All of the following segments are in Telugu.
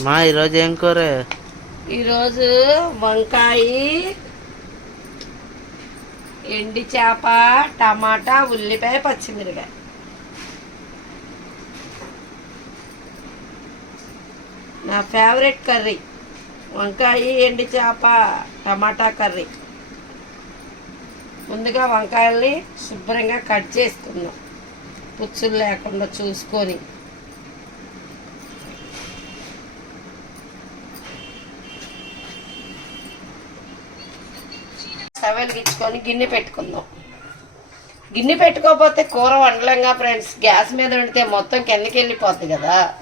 మా ఈరోజు ఏం కూర? ఈరోజు వంకాయ ఎండి చేప టమాటా ఉల్లిపాయ పచ్చిమిరకాయ నా ఫేవరెట్ కర్రీ. వంకాయ ఎండి చేప టమాటా కర్రీ. ముందుగా వంకాయల్ని శుభ్రంగా కట్ చేసుకుందాం. పుచ్చులు లేకుండా చూసుకొని. స్టవ్ వెలిగించుకొని గిన్నె పెట్టుకుందాం. గిన్నె పెట్టుకోకపోతే కూర వండలేంగా ఫ్రెండ్స్ గ్యాస్ మీద వండితే మొత్తం కిందకి వెళ్ళిపోతుంది కదా.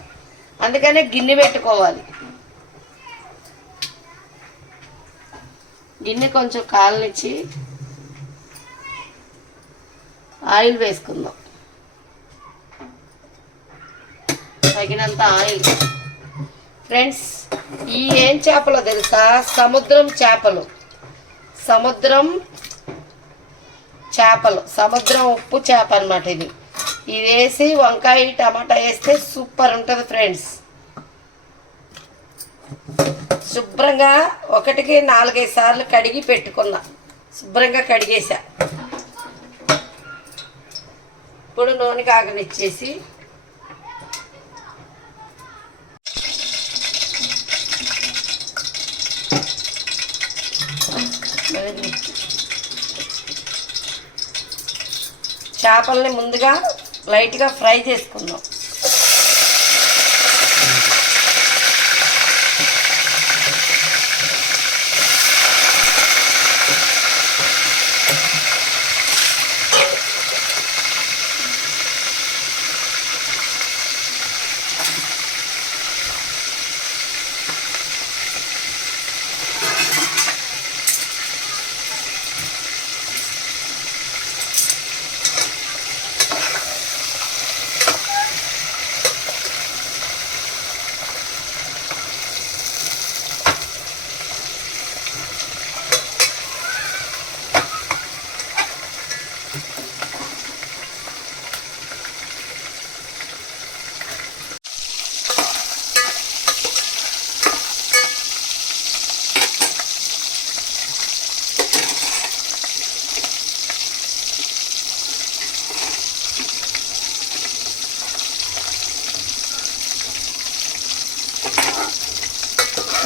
అందుకనే గిన్నె పెట్టుకోవాలి. గిన్నె కొంచెం కాలనిచ్చి ఆయిల్ వేసుకుందాం. తగినంత ఆయిల్. ఫ్రెండ్స్ ఈ ఏం చేపలో తెలుసా? సముద్రం చేపలు. సముద్రం చేపలు. సముద్రం ఉప్పు చేప అనమాట ఇది. ఇది వేసి వంకాయ టమాటా వేస్తే సూపర్ ఉంటుంది ఫ్రెండ్స్. శుభ్రంగా ఒకటికి నాలుగైదు సార్లు కడిగి పెట్టుకున్నా. శుభ్రంగా కడిగేసా ఇప్పుడు నూనె కాగనిచ్చేసి చేపల్ని ముందుగా లైట్గా ఫ్రై చేసుకుందాం.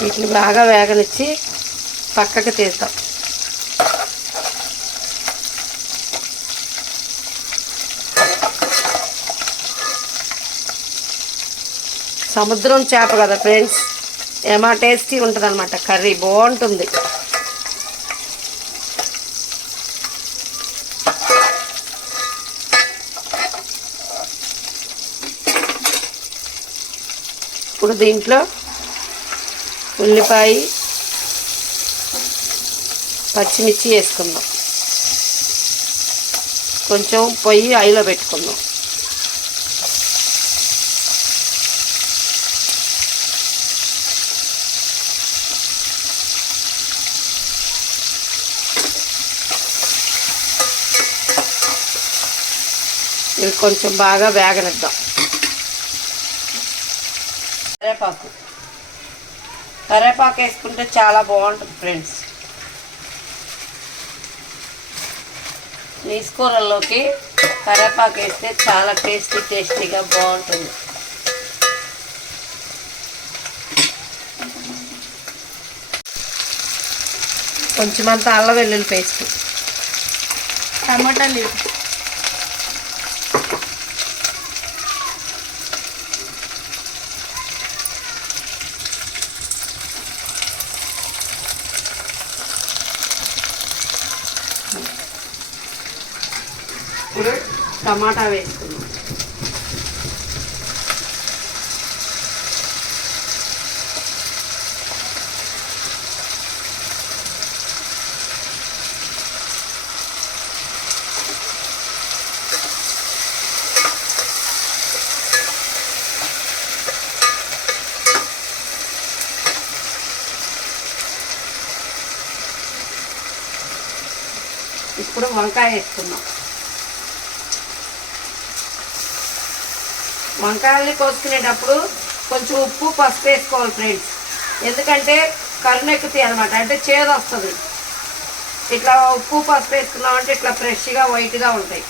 వీటిని బాగా వేగనిచ్చి పక్కకు తీద్దాం. సముద్రం చేప కదా ఫ్రెండ్స్ ఏమా టేస్టీ ఉంటుంది అనమాట కర్రీ బాగుంటుంది. ఇప్పుడు దీంట్లో ఉల్లిపాయ పచ్చిమిర్చి వేసుకుందాం. కొంచెం పొయ్యి ఐలో పెట్టుకుందాం. ఇవి కొంచెం బాగా వేగనిద్దాం. కరేపాకు కరేపాకు వేసుకుంటే చాలా బాగుంటుంది ఫ్రెండ్స్. నీసుకూరల్లోకి కరేపాకు వేస్తే చాలా టేస్టీ టేస్టీగా బాగుంటుంది. కొంచెం అంత అల్లం వెల్లుల్లి పేస్ట్. టమాటా ఇప్పుడు టమాటా వేసుకున్నాం ఇప్పుడు వంకాయ వేసుకున్నాం వంకాయల్ని కోసుకునేటప్పుడు కొంచెం ఉప్పు పసుపు వేసుకోవాలి ఫ్రెండ్స్. ఎందుకంటే కరుణెక్కుతాయి అనమాట అంటే చేదు వస్తుంది. ఇట్లా ఉప్పు పసుపు వేసుకున్నామంటే ఇట్లా ఫ్రెష్గా వైట్గా ఉంటాయి.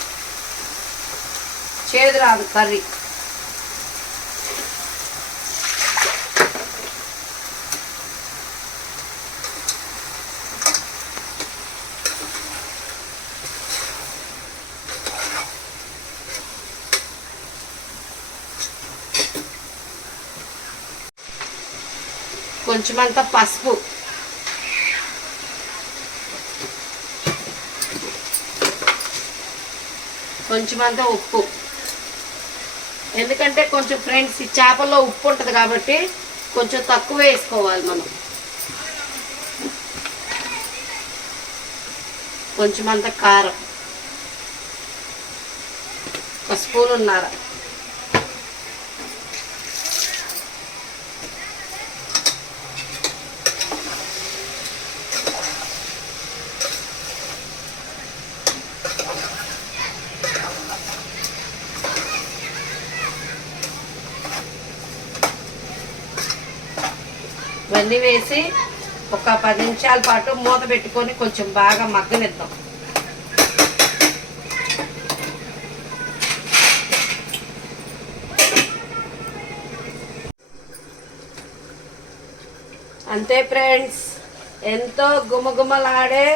చేదు రాదు కర్రీ. కొంచెమంత పసుపు. కొంచెమంత ఉప్పు. ఎందుకంటే కొంచెం ఫ్రెండ్స్ ఈ చేపల్లో ఉప్పు ఉంటుంది కాబట్టి కొంచెం తక్కువ వేసుకోవాలి మనం. కొంచెమంత కారం. ఒక స్పూన్ ఉన్నారా? ఇవన్నీ వేసి ఒక పది నిమిషాల పాటు మూత పెట్టుకొని కొంచెం బాగా మగ్గనిద్దాం. అంతే ఫ్రెండ్స్ ఎంతో గుమగుమలాడే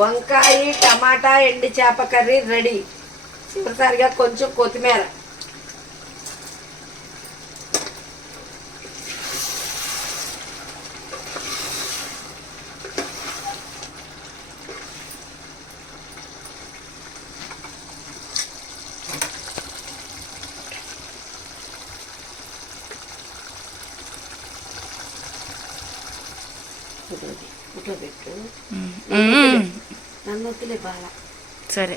వంకాయ టమాటా ఎండి చేప కర్రీ రెడీ. చివరిసారిగా కొంచెం కొత్తిమీర. ఫోటో పెట్టు నన్ను వద్దులే బాగా సరే.